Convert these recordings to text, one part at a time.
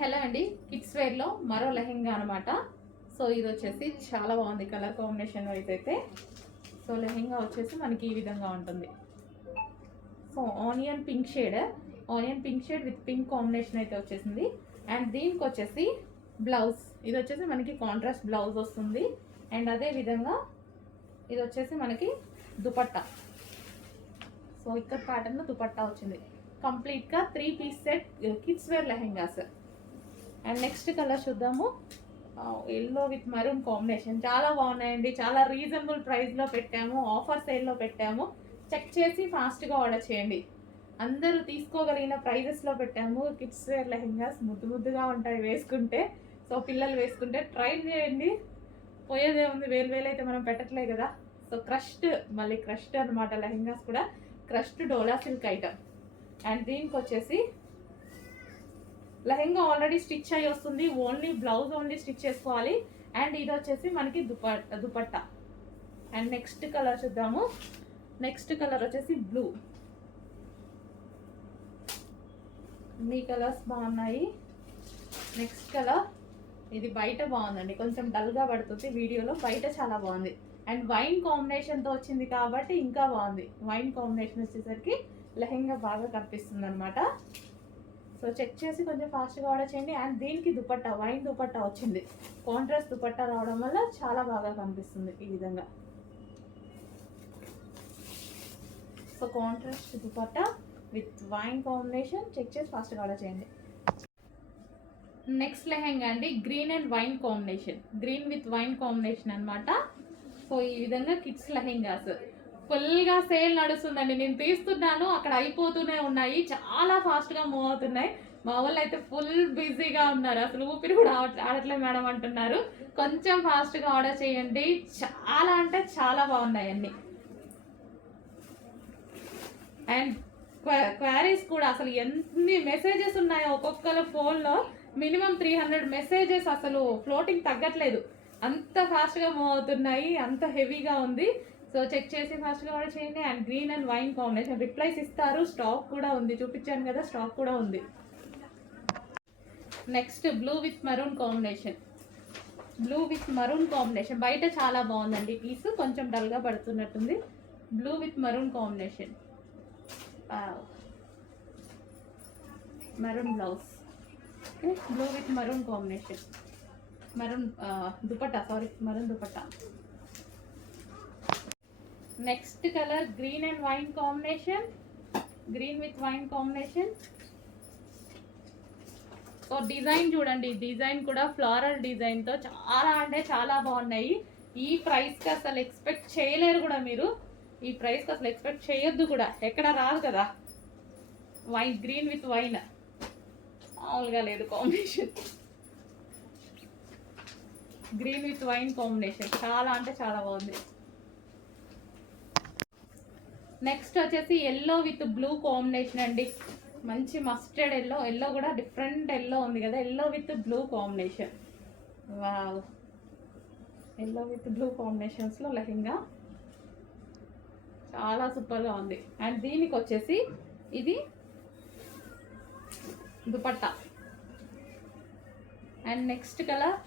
Hello అండి, kids వేర్లో మరో లెహెంగా అనమాట. సో ఇది వచ్చేసి చాలా బాగుంది కలర్ కాంబినేషన్ వైజ్ అయితే. సో లెహెంగా వచ్చేసి మనకి ఈ విధంగా ఉంటుంది. So onion pink shade with pink combination అయితే వచ్చేసింది. అండ్ దీనికి వచ్చేసి బ్లౌజ్, ఇది వచ్చేసి మనకి కాంట్రాస్ట్ బ్లౌజ్ వస్తుంది. అండ్ అదే విధంగా ఇది వచ్చేసి మనకి దుపట్టా. సో ఇక్కడ ప్యాటర్న్ దుపట్టా వచ్చింది. కంప్లీట్గా 3 piece set kids wear lehengas. And next colour చూద్దాము. ఎల్లో విత్ మరూన్ కాంబినేషన్ చాలా బాగున్నాయండి. చాలా రీజనబుల్ ప్రైస్లో పెట్టాము, ఆఫర్ సేల్లో పెట్టాము. చెక్ చేసి ఫాస్ట్గా ఆర్డర్ చేయండి. అందరూ తీసుకోగలిగిన ప్రైజెస్లో పెట్టాము. కిడ్స్ వేర్ లెహెంగాస్ ముద్దుగా ఉంటాయి వేసుకుంటే. సో పిల్లలు వేసుకుంటే ట్రై చేయండి. పోయేదే ఉంది, వేలు అయితే మనం పెట్టట్లే కదా. సో క్రష్డ్ అనమాట. లెహెంగాస్ కూడా crushed dola silk item. And దీనికి వచ్చేసి లెహెంగా ఆల్రెడీ స్టిచ్ అయ్యి వస్తుంది, ఓన్లీ బ్లౌజ్ ఓన్లీ స్టిచ్ చేసుకోవాలి. అండ్ ఇది వచ్చేసి మనకి దుపట్టా. అండ్ నెక్స్ట్ కలర్ చూద్దాము. నెక్స్ట్ కలర్ వచ్చేసి బ్లూ. అన్ని కలర్స్ బాగున్నాయి. నెక్స్ట్ కలర్ ఇది బయట బాగుందండి, కొంచెం డల్గా పడుతుంది వీడియోలో, బయట చాలా బాగుంది. అండ్ వైన్ కాంబినేషన్తో వచ్చింది కాబట్టి ఇంకా బాగుంది. వైన్ కాంబినేషన్ వచ్చేసరికి లెహెంగా బాగా కనిపిస్తుంది అనమాట. సో చెక్ చేసి కొంచెం ఫాస్ట్గా ఆర్డర్ చేయండి. అండ్ దీనికి దుపట్టా, వైన్ దుపట్టా వచ్చింది. కాంట్రాస్ట్ దుపట్టా రావడం వల్ల చాలా బాగా కనిపిస్తుంది ఈ విధంగా. So contrast dupatta with wine combination. Check చేసి ఫాస్ట్గా ఆర్డర్ చేయండి. నెక్స్ట్ లెహెంగా అండి, green and wine combination, green with wine combination అనమాట. సో ఈ విధంగా కిడ్స్ లెహెంగాస్ ఫుల్గా సేల్ నడుస్తుందండి. నేను తీస్తున్నాను, అక్కడ అయిపోతూనే ఉన్నాయి, చాలా ఫాస్ట్గా మూవ్ అవుతున్నాయి. మా వాళ్ళు అయితే ఫుల్ బిజీగా ఉన్నారు, అసలు ఊపిరి కూడా ఆడట్లే మేడం అంటున్నారు. కొంచెం ఫాస్ట్గా ఆర్డర్ చేయండి. చాలా అంటే చాలా బాగున్నాయి అన్ని. అండ్ క్వారీస్ కూడా అసలు ఎన్ని మెసేజెస్ ఉన్నాయో ఒక్కొక్కరు ఫోన్లో, మినిమం 300 మెసేజెస్, అసలు ఫ్లోటింగ్ తగ్గట్లేదు, అంత ఫాస్ట్గా మూవ్ అవుతున్నాయి, అంత హెవీగా ఉంది. సో చెక్ చేసి ఫాస్ట్గా ఆర్డర్ చేయండి. And green and wine combination replies ఇస్తారు, స్టాక్ కూడా ఉంది, చూపించాను కదా స్టాక్ కూడా ఉంది. Next blue with maroon combination, బయట చాలా బాగుందండి పీస్, కొంచెం డల్గా పడుతున్నట్టుంది. Blue with maroon combination, maroon blouse, blue with maroon combination, maroon dupatta. Next colour green and wine combination, green with wine combination. So design చూడండి, డిజైన్ కూడా ఫ్లోరల్ డిజైన్తో చాలా అంటే చాలా బాగున్నాయి. ఈ ప్రైస్కి అసలు ఎక్స్పెక్ట్ చేయలేరు కూడా మీరు, ఈ ప్రైస్కి అసలు ఎక్స్పెక్ట్ చేయొద్దు కూడా, ఎక్కడ రాదు కదా. వైన్, గ్రీన్ విత్ వైన్ మామూలుగా లేదు combination. Green with wine combination చాలా అంటే చాలా బాగుంది. నెక్స్ట్ వచ్చేసి ఎల్లో విత్ బ్లూ కాంబినేషన్ అండి, మంచి మస్టర్డ్ ఎల్లో కూడా డిఫరెంట్ ఎల్లో ఉంది కదా, yellow with blue combination. Wow, yellow with blue కాంబినేషన్స్లో లెహెంగా చాలా సూపర్గా ఉంది. అండ్ దీనికి వచ్చేసి ఇది dupatta. And next colour,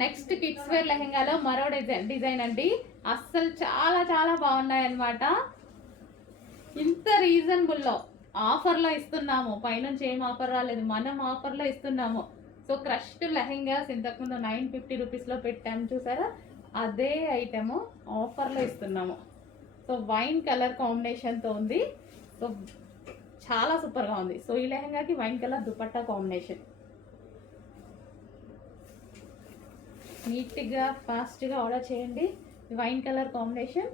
next kids wear లెహెంగాలో మరో డిజైన్ అండి, అస్సలు చాలా చాలా బాగున్నాయి అన్నమాట. ఇంత రీజనబుల్లో ఆఫర్లో ఇస్తున్నాము, పైనుంచి ఏం ఆఫర్ రాలేదు, మనం ఆఫర్లో ఇస్తున్నాము. సో క్రష్డ్ లెహెంగాస్ ఇంతకుముందు 950 రూపీస్లో పెట్టాము చూసారా, అదే ఐటెము ఆఫర్లో ఇస్తున్నాము. సో వైన్ కలర్ కాంబినేషన్తో ఉంది, సో చాలా సూపర్గా ఉంది. సో ఈ లెహెంగాకి వైన్ కలర్ దుపట్టా కాంబినేషన్. నీట్గా ఫాస్ట్గా ఆర్డర్ చేయండి, వైన్ కలర్ కాంబినేషన్.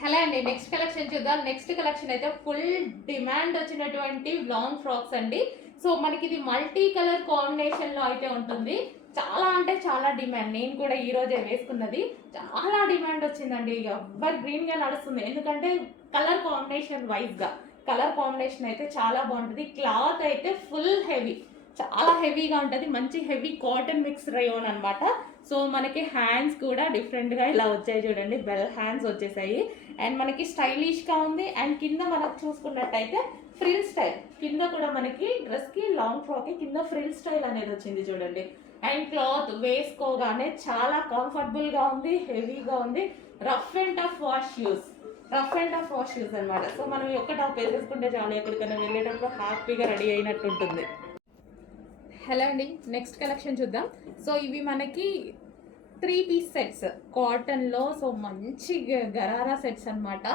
హలో అండి, నెక్స్ట్ కలెక్షన్ చూద్దాం. నెక్స్ట్ కలెక్షన్ అయితే ఫుల్ డిమాండ్ వచ్చినటువంటి లాంగ్ ఫ్రాక్స్ అండి. సో మనకి ఇది మల్టీ కలర్ కాంబినేషన్లో అయితే ఉంటుంది, చాలా అంటే చాలా డిమాండ్. నేను కూడా ఈరోజే వేసుకున్నది, చాలా డిమాండ్ వచ్చిందండి. ఎవరు గ్రీన్గా నడుస్తుంది, ఎందుకంటే కలర్ కాంబినేషన్ వైజ్గా కలర్ కాంబినేషన్ అయితే చాలా బాగుంటుంది. క్లాత్ అయితే ఫుల్ హెవీ, చాలా హెవీగా ఉంటుంది, మంచి హెవీ కాటన్ మిక్స్ రేయాన్ అనమాట. సో మనకి హ్యాండ్స్ కూడా డిఫరెంట్గా ఇలా వచ్చాయి చూడండి, బెల్ హ్యాండ్స్ వచ్చేసాయి. అండ్ మనకి స్టైలిష్గా ఉంది. అండ్ కింద మనకు చూసుకున్నట్టయితే ఫ్రిల్ స్టైల్ కింద కూడా మనకి డ్రెస్ కి లాంగ్ ఫ్రాక్ కి కింద ఫ్రిల్ స్టైల్ అనేది వచ్చింది చూడండి. అండ్ క్లాత్ వేసుకోగానే చాలా కంఫర్టబుల్ గా ఉంది, హెవీగా ఉంది. రఫ్ అండ్ టఫ్ వాష్ అనమాట. సో మనం ఒక్క టాప్ వేసేసుకుంటే చాలు, ఎక్కడికైనా వెళ్ళేటప్పుడు హ్యాపీగా రెడీ అయినట్టు ఉంటుంది. హలో అండి, నెక్స్ట్ కలెక్షన్ చూద్దాం. సో ఇవి మనకి 3 పీస్ సెట్స్ కాటన్లో. సో మంచి గరారా సెట్స్ అనమాట.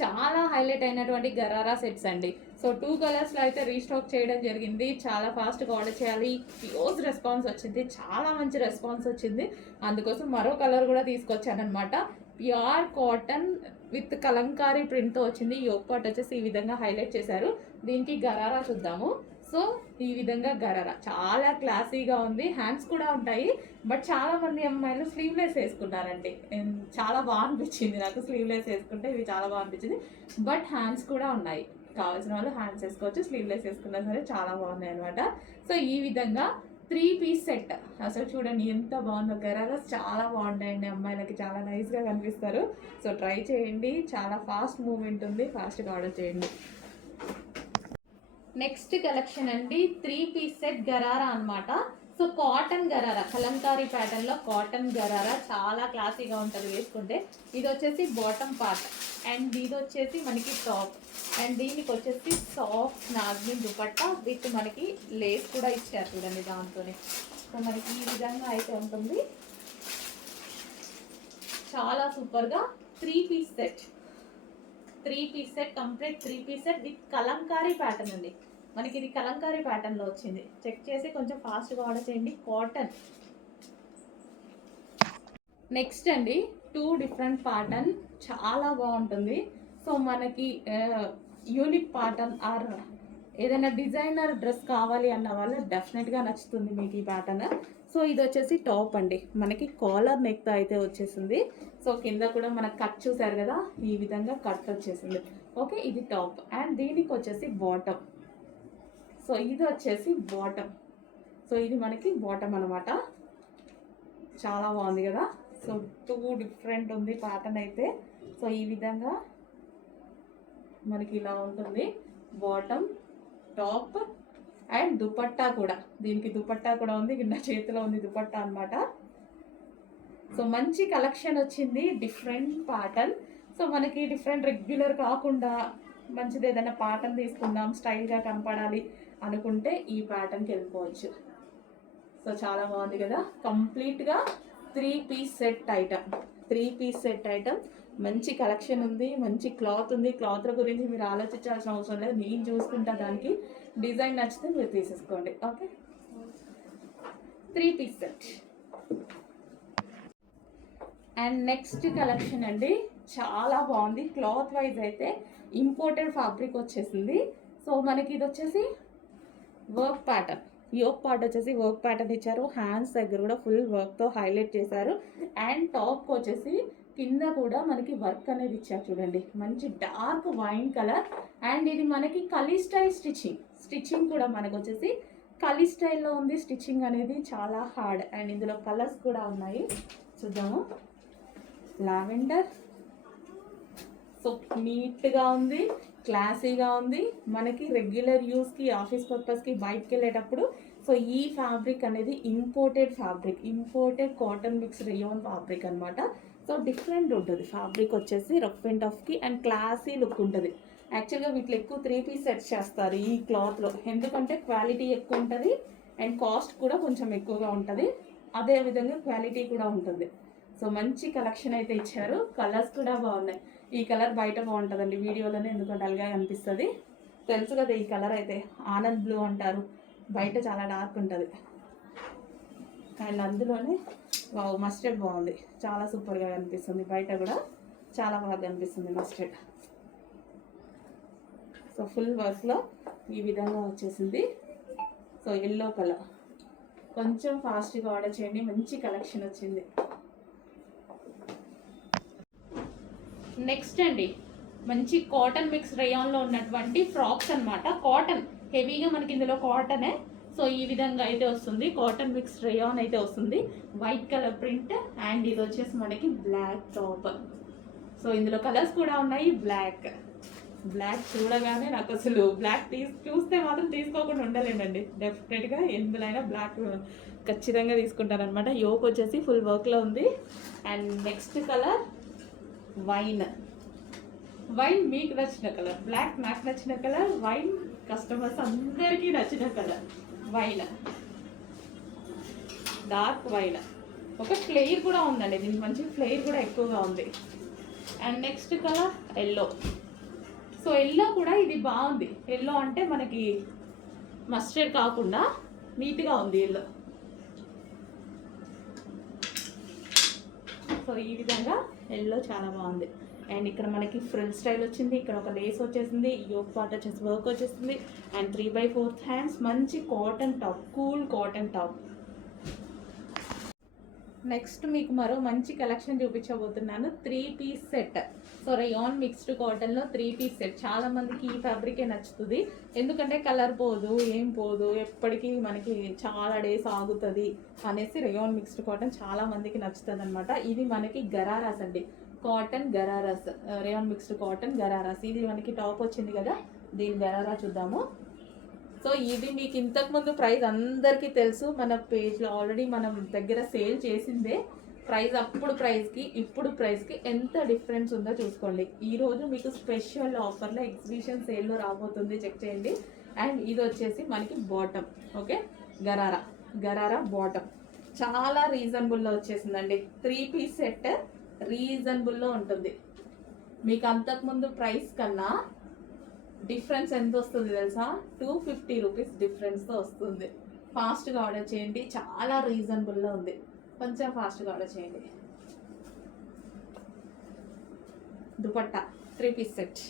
చాలా హైలైట్ అయినటువంటి గరారా సెట్స్ అండి. సో 2 కలర్స్లో అయితే రీస్టాక్ చేయడం జరిగింది. చాలా ఫాస్ట్గా ఆర్డర్ చేయాలి. క్లోజ్ రెస్పాన్స్ వచ్చింది, చాలా మంచి రెస్పాన్స్ వచ్చింది. అందుకోసం మరో కలర్ కూడా తీసుకొచ్చాను అనమాట. ప్యూర్ కాటన్ విత్ కలంకారీ ప్రింట్తో వచ్చింది. యోగ్ పార్ట్ వచ్చేసి ఈ విధంగా హైలైట్ చేశారు. దీనికి గరారా చూద్దాము. సో ఈ విధంగా గరారా చాలా క్లాసీగా ఉంది. హ్యాండ్స్ కూడా ఉంటాయి, బట్ చాలా మంది అమ్మాయిలు స్లీవ్లెస్ వేసుకున్నారండి. చాలా బాగా అనిపించింది నాకు స్లీవ్లెస్ వేసుకుంటే, ఇవి చాలా బాగా అనిపించింది. బట్ హ్యాండ్స్ కూడా ఉన్నాయి, కావాల్సిన వాళ్ళు హ్యాండ్స్ వేసుకోవచ్చు, స్లీవ్లెస్ వేసుకున్నా సరే చాలా బాగున్నాయి అనమాట. సో ఈ విధంగా 3 పీస్ సెట్. అసలు చూడండి ఎంత బాగుందో. గరారాస్ చాలా బాగుంటాయండి, అమ్మాయిలకి చాలా నైస్గా కనిపిస్తారు. సో ట్రై చేయండి, చాలా ఫాస్ట్ మూవ్మెంట్ ఉంది, ఫాస్ట్గా ఆర్డర్ చేయండి. నెక్స్ట్ కలెక్షన్ అండి 3 పీస్ సెట్ గరారా అనమాట. So cotton gharara, Kalamkari pattern లో కాటన్ గరారా చాలా క్లాసీగా ఉంటుంది వేసుకుంటే. ఇది వచ్చేసి బాటమ్ పార్ట్ అండ్ ఇది వచ్చేసి మనకి టాప్. అండ్ దీనికి వచ్చేసి సాఫ్ట్ నాజ్మిన్ దుపట్టా విత్ మనకి లేస్ కూడా ఇచ్చారు చూడండి దాంతోనే. సో మనకి ఈ విధంగా అయితే ఉంటుంది. చాలా సూపర్గా 3 piece set, complete 3 piece set with kalamkari pattern అండి. మనకి ఇది కలంకారీ ప్యాటర్న్లో వచ్చింది. చెక్ చేసి కొంచెం ఫాస్ట్గా ఆర్డర్ చేయండి. కాటన్. నెక్స్ట్ అండి 2 డిఫరెంట్ ప్యాటర్న్, చాలా బాగుంటుంది. సో మనకి యూనిక్ ప్యాటర్న్ ఆర్ ఏదైనా డిజైనర్ డ్రెస్ కావాలి అన్న వాళ్ళు డెఫినెట్గా నచ్చుతుంది మీకు ఈ ప్యాటర్న్. సో ఇది వచ్చేసి టాప్ అండి, మనకి కాలర్ నెక్తో అయితే వచ్చేసింది. సో కింద కూడా మనకు కట్ చూసారు కదా, ఈ విధంగా కట్ వచ్చేసింది. ఓకే, ఇది టాప్. అండ్ దీనికి వచ్చేసి బాటమ్. సో ఇది వచ్చేసి బాటమ్. సో ఇది మనకి బాటమ్ అనమాట. చాలా బాగుంది కదా. సో 2 డిఫరెంట్ ఉంది ప్యాటర్న్ అయితే. సో ఈ విధంగా మనకి ఇలా ఉంటుంది బాటమ్, టాప్ అండ్ దుపట్టా కూడా. దీనికి దుపట్టా కూడా ఉంది, నా చేతిలో ఉంది దుపట్టా అనమాట. సో మంచి కలెక్షన్ వచ్చింది, డిఫరెంట్ ప్యాటర్న్. సో మనకి డిఫరెంట్ రెగ్యులర్ కాకుండా మంచిది ఏదైనా ప్యాటర్న్ తీసుకుందాం, స్టైల్గా కనపడాలి అనుకుంటే ఈ ప్యాటర్న్కి వెళ్ళిపోవచ్చు. సో చాలా బాగుంది కదా. కంప్లీట్గా 3 పీస్ సెట్ ఐటమ్. మంచి కలెక్షన్ ఉంది, మంచి క్లాత్ ఉంది. క్లాత్ గురించి మీరు ఆలోచించాల్సిన అవసరం లేదు, నేను చూసుకుంటా. దానికి డిజైన్ నచ్చితే మీరు తీసేసుకోండి. Okay, 3 piece set. And next collection అండి, చాలా బాగుంది. క్లాత్ వైజ్ అయితే ఇంపోర్టెడ్ ఫ్యాబ్రిక్ వచ్చేసింది. సో మనకి ఇది వచ్చేసి వర్క్ ప్యాటర్న్. యోక్ పార్ట్ వచ్చేసి వర్క్ ప్యాటర్న్ ఇచ్చారు. హ్యాండ్స్ దగ్గర కూడా ఫుల్ వర్క్తో హైలైట్ చేశారు. అండ్ టాప్కి వచ్చేసి కింద కూడా మనకి వర్క్ అనేది ఇచ్చారు చూడండి, మంచి డార్క్ వైన్ కలర్. అండ్ ఇది మనకి కలీ స్టైల్ స్టిచ్చింగ్ కూడా మనకు వచ్చేసి కలీ స్టైల్లో ఉంది. స్టిచ్చింగ్ అనేది చాలా హార్డ్. అండ్ ఇందులో కలర్స్ కూడా ఉన్నాయి, చూద్దాము. లావెండర్. సో నీట్గా ఉంది, క్లాసీగా ఉంది. మనకి రెగ్యులర్ యూస్కి, ఆఫీస్ పర్పస్కి, బయటకు వెళ్ళేటప్పుడు. సో ఈ ఫ్యాబ్రిక్ అనేది imported cotton mix rayon fabric అనమాట. సో డిఫరెంట్ ఉంటుంది ఫ్యాబ్రిక్ వచ్చేసి, రఫ్ అండ్ టఫ్కి అండ్ క్లాసీ లుక్ ఉంటుంది. యాక్చువల్గా వీటిలో ఎక్కువ 3 పీస్ సెట్స్ చేస్తారు ఈ క్లాత్లో, ఎందుకంటే క్వాలిటీ ఎక్కువ ఉంటుంది అండ్ కాస్ట్ కూడా కొంచెం ఎక్కువగా ఉంటుంది. అదేవిధంగా క్వాలిటీ కూడా ఉంటుంది. సో మంచి కలెక్షన్ అయితే ఇచ్చారు. కలర్స్ కూడా బాగున్నాయి. ఈ కలర్ బయట బాగుంటుందండి, వీడియోలోనే ఎందుకంటే డల్గా అనిపిస్తుంది. తెలుసు కదా ఈ కలర్ అయితే, ఆనంద్ బ్లూ అంటారు. బయట చాలా డార్క్ ఉంటుంది. అండ్ అందులోనే మస్టర్డ్ బాగుంది, చాలా సూపర్గా కనిపిస్తుంది. బయట కూడా చాలా బాగా కనిపిస్తుంది మస్టర్డ్. సో ఫుల్ వర్క్లో ఈ విధంగా వచ్చేసింది. So yellow colour. కొంచెం ఫాస్ట్గా ఆర్డర్ చేయండి, మంచి కలెక్షన్ వచ్చింది. నెక్స్ట్ అండి, మంచి కాటన్ మిక్స్ రేయాన్లో ఉన్నటువంటి ఫ్రాక్స్ అనమాట. కాటన్ హెవీగా మనకి ఇందులో కాటనే. సో ఈ విధంగా అయితే వస్తుంది, కాటన్ మిక్స్ రేయాన్ అయితే వస్తుంది. వైట్ కలర్ ప్రింట్ అండ్ ఇది వచ్చేసి మనకి బ్లాక్ టాప్. సో ఇందులో కలర్స్ కూడా ఉన్నాయి, బ్లాక్. బ్లాక్ చూడగానే నాకు అసలు బ్లాక్ చూస్తే మాత్రం తీసుకోకుండా ఉండలేనండి. డెఫినెట్గా ఎందులో బ్లాక్ ఖచ్చితంగా తీసుకుంటాను అనమాట. యోక్ వచ్చేసి ఫుల్ వర్క్లో ఉంది. అండ్ నెక్స్ట్ కలర్ వైన్ మీకు నచ్చిన కలర్, బ్లాక్ నాకు నచ్చిన కలర్, వైన్ కస్టమర్స్ అందరికీ నచ్చిన కలర్ వైన్, డార్క్ వైన్. ఒక ఫ్లేర్ కూడా ఉందండి, దీనికి మంచి ఫ్లేర్ కూడా ఎక్కువగా ఉంది. And next colour yellow. So yellow కూడా ఇది బాగుంది. ఎల్లో అంటే మనకి మస్టర్డ్ కాకుండా నీట్గా ఉంది ఎల్లో. సో ఈ విధంగా ఎల్లో చాలా బాగుంది. అండ్ ఇక్కడ మనకి ఫ్రిల్ స్టైల్ వచ్చింది, ఇక్కడ ఒక లేస్ వచ్చేసింది, యోక్ పార్ట్ వచ్చేసి వర్క్ వచ్చేసింది. అండ్ 3/4 హ్యాండ్స్, మంచి cotton top, cool cotton top. Next మీకు మరో మంచి కలెక్షన్ చూపించబోతున్నాను, 3 piece set. So rayon mixed కాటన్లో 3 పీస్ సెట్. చాలా మందికి ఈ ఫ్యాబ్రికే నచ్చుతుంది, ఎందుకంటే కలర్ పోదు, ఏం పోదు, ఎప్పటికీ మనకి చాలా డేస్ ఆగుతుంది అనేసి రయాన్ మిక్స్డ్ కాటన్ చాలా మందికి నచ్చుతుంది అనమాట. ఇది మనకి గరారాస్ అండి, cotton ghararas, rayon mixed cotton ghararas. ఇది మనకి టాప్ వచ్చింది కదా, దీని గరారా చూద్దాము. సో ఇది మీకు ఇంతకుముందు ప్రైస్ అందరికీ తెలుసు, మన పేజ్లో ఆల్రెడీ మనం దగ్గర సేల్ చేసిందే. ప్రైస్ అప్పుడు ప్రైస్కి ఇప్పుడు ప్రైస్కి ఎంత డిఫరెన్స్ ఉందో చూసుకోండి. ఈరోజు మీకు స్పెషల్ ఆఫర్లో ఎగ్జిబిషన్ సేల్లో రాబోతుంది, చెక్ చేయండి. అండ్ ఇది వచ్చేసి మనకి బాటమ్, ఓకే, గరారా బాటమ్ చాలా రీజనబుల్లో వచ్చేసిందండి. 3 పీస్ సెట్ రీజనబుల్లో ఉంటుంది. మీకు అంతకుముందు ప్రైస్ కన్నా డిఫరెన్స్ ఎంత వస్తుంది తెలుసా? 250 రూపీస్ డిఫరెన్స్తో వస్తుంది. ఫాస్ట్గా ఆర్డర్ చేయండి, చాలా రీజనబుల్లో ఉంది, కొంచెం ఫాస్ట్గా ఆర్డర్ చేయండి. Dupatta 3 piece set.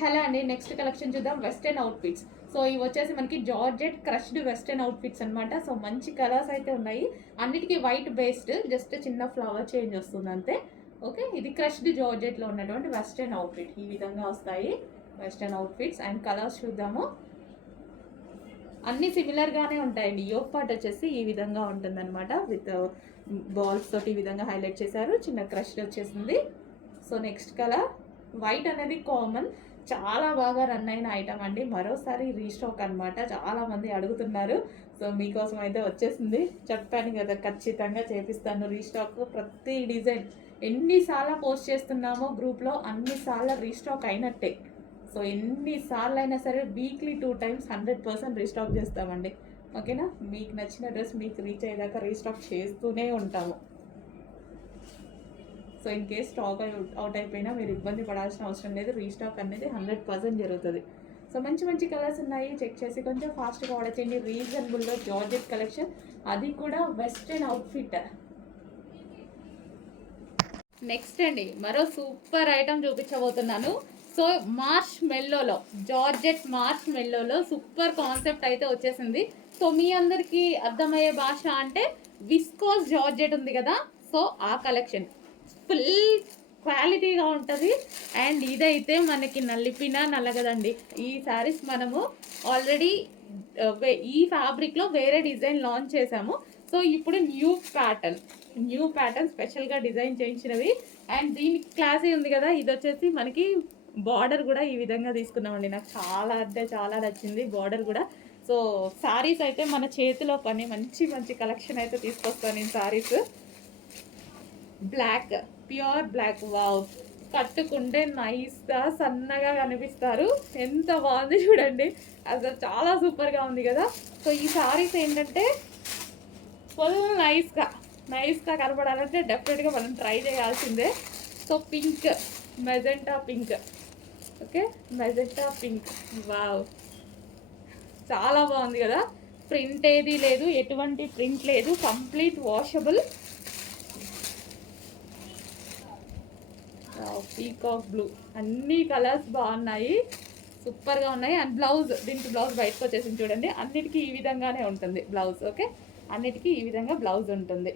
హలో అండి, నెక్స్ట్ కలెక్షన్ చూద్దాం, వెస్టర్న్ అవుట్ఫిట్స్. సో ఇవి వచ్చేసి మనకి జార్జెట్ క్రష్డ్ వెస్టర్న్ అవుట్ఫిట్స్ అనమాట. సో మంచి కలర్స్ అయితే ఉన్నాయి, అన్నిటికీ వైట్ బేస్డ్, జస్ట్ చిన్న ఫ్లవర్ చేంజ్ వస్తుంది అంతే. ఓకే, ఇది క్రష్డ్ జార్జెట్లో ఉన్నటువంటి వెస్టర్న్ అవుట్ఫిట్. ఈ విధంగా వస్తాయి వెస్టర్న్ అవుట్ఫిట్స్. అండ్ కలర్స్ చూద్దాము, అన్నీ సిమిలర్గానే ఉంటాయండి. యోక్ పార్ట్ వచ్చేసి ఈ విధంగా ఉంటుందన్నమాట, విత్ బాల్స్ తోటి ఈ విధంగా హైలైట్ చేశారు, చిన్న క్రష్ వచ్చేసింది. సో నెక్స్ట్ కలర్ వైట్ అనేది కామన్, చాలా బాగా రన్ అయిన ఐటమ్ అండి, మరోసారి రీస్టాక్ అనమాట, చాలామంది అడుగుతున్నారు. సో మీకోసం అయితే వచ్చేసింది, చెప్పాను కదా ఖచ్చితంగా చేపిస్తాను రీస్టాక్. ప్రతి డిజైన్ ఎన్నిసార్లు పోస్ట్ చేస్తున్నామో గ్రూప్లో అన్నిసార్లు రీస్టాక్ అయినట్టే. సో ఎన్నిసార్లు అయినా సరే వీక్లీ 2 times 100% రీస్టాక్ చేస్తామండి, ఓకేనా. మీకు నచ్చిన డ్రెస్ మీకు రీచ్ అయ్యేదాకా రీస్టాక్ చేస్తూనే ఉంటాము. So in case stock out అయిపోయినా మీరు ఇబ్బంది పడాల్సిన అవసరం లేదు, రీస్టాక్ అనేది 100% జరుగుతుంది. సో మంచి మంచి కలర్స్ ఉన్నాయి, చెక్ చేసి కొంచెం ఫాస్ట్గా ఆర్డర్ చేయండి. రీజనబుల్లో జార్జెట్ కలెక్షన్, అది కూడా వెస్ట్రన్ అవుట్ఫిట్. నెక్స్ట్ అండి మరో సూపర్ ఐటమ్ చూపించబోతున్నాను. సో మార్ష్ మెల్లోలో, జార్జెట్ మార్ష్ మెల్లోలో సూపర్ కాన్సెప్ట్ అయితే వచ్చేసింది. సో మీ అందరికీ అర్థమయ్యే భాష అంటే విస్కోస్ జార్జెట్ ఉంది కదా, సో ఆ కలెక్షన్ ఫుల్ క్వాలిటీగా ఉంటుంది. అండ్ ఇదైతే మనకి నలిపినా నలగదండి. ఈ శారీస్ మనము ఆల్రెడీ ఈ ఫ్యాబ్రిక్లో వేరే డిజైన్ లాంచ్ చేసాము. సో ఇప్పుడు న్యూ ప్యాటర్న్ స్పెషల్గా డిజైన్ చేయించినవి. అండ్ దీనికి క్లాసీ ఉంది కదా, ఇది వచ్చేసి మనకి బార్డర్ కూడా ఈ విధంగా తీసుకున్నామండి. నాకు చాలా అంటే చాలా నచ్చింది బార్డర్ కూడా. సో శారీస్ అయితే మన చేతిలో పని, మంచి మంచి కలెక్షన్ అయితే తీసుకొస్తాను నేను. Sarees black, pure black, wow, కట్టుకుంటే నైస్గా సన్నగా కనిపిస్తారు, ఎంత బాగుంది చూడండి, అసలు చాలా సూపర్గా ఉంది కదా. సో ఈ శారీస్ ఏంటంటే ఫుల్ నైస్గా కనపడాలంటే డెఫినెట్గా మనం ట్రై చేయాల్సిందే. So pink, magenta pink, okay, magenta pink, wow, చాలా బాగుంది కదా. ప్రింట్ ఏది లేదు, ఎటువంటి ప్రింట్ లేదు, కంప్లీట్ వాషబుల్. పీకాక్ బ్లూ, అన్ని కలర్స్ బాగున్నాయి, సూపర్గా ఉన్నాయి. అండ్ బ్లౌజ్, దీనికి బ్లౌజ్ బయటకు వచ్చేసింది చూడండి, అన్నిటికీ ఈ విధంగానే ఉంటుంది బ్లౌజ్, ఓకే, అన్నిటికీ ఈ విధంగా బ్లౌజ్ ఉంటుంది.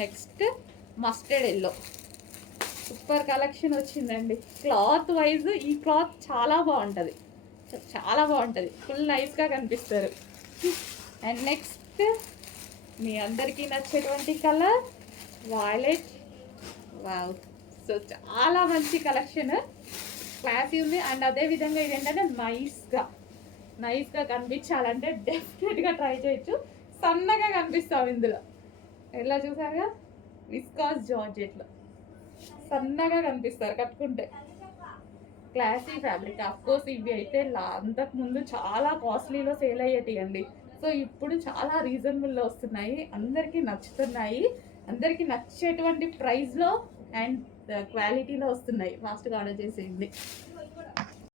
Next mustard yellow, super collection వచ్చిందండి. క్లాత్ వైజ్ ఈ క్లాత్ చాలా బాగుంటుంది, ఫుల్ నైస్గా కనిపిస్తారు. అండ్ నెక్స్ట్ మీ అందరికీ నచ్చేటువంటి కలర్ వాయిలెట్, వావ్, సో చాలా మంచి కలెక్షన్, క్లాసీ ఉంది. అండ్ అదే విధంగా ఇది ఏంటంటే నైస్గా కనిపించాలంటే డెఫినెట్గా ట్రై చేయొచ్చు. సన్నగా కనిపిస్తాం ఇందులో, ఎలా చూసారుగా విస్కాస్ జార్జెట్లో సన్నగా కనిపిస్తారు కట్టుకుంటే. Classy fabric. అఫ్కోర్స్ ఇవి అయితే అంతకుముందు చాలా కాస్ట్లీలో సేల్ అయ్యేటివి అండి. సో ఇప్పుడు చాలా రీజనబుల్లో వస్తున్నాయి, అందరికీ నచ్చుతున్నాయి, అందరికీ నచ్చేటువంటి ప్రైస్లో అండ్ క్వాలిటీలో వస్తున్నాయి. ఫాస్ట్గా ఆర్డర్ చేసేయండి.